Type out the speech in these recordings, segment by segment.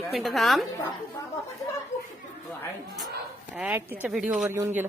एक मिनिट थांब. ऍट तिच्या व्हिडिओवर येऊन गेलं.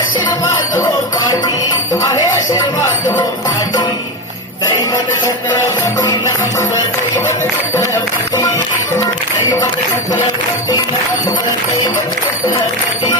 आशीर्वाद हो पाठी तुम्हारे आशीर्वाद हो पाठी दैवत छत्रपती नाम दैवत छत्रपती दैवत छत्रपती नाम दैवत छत्रपती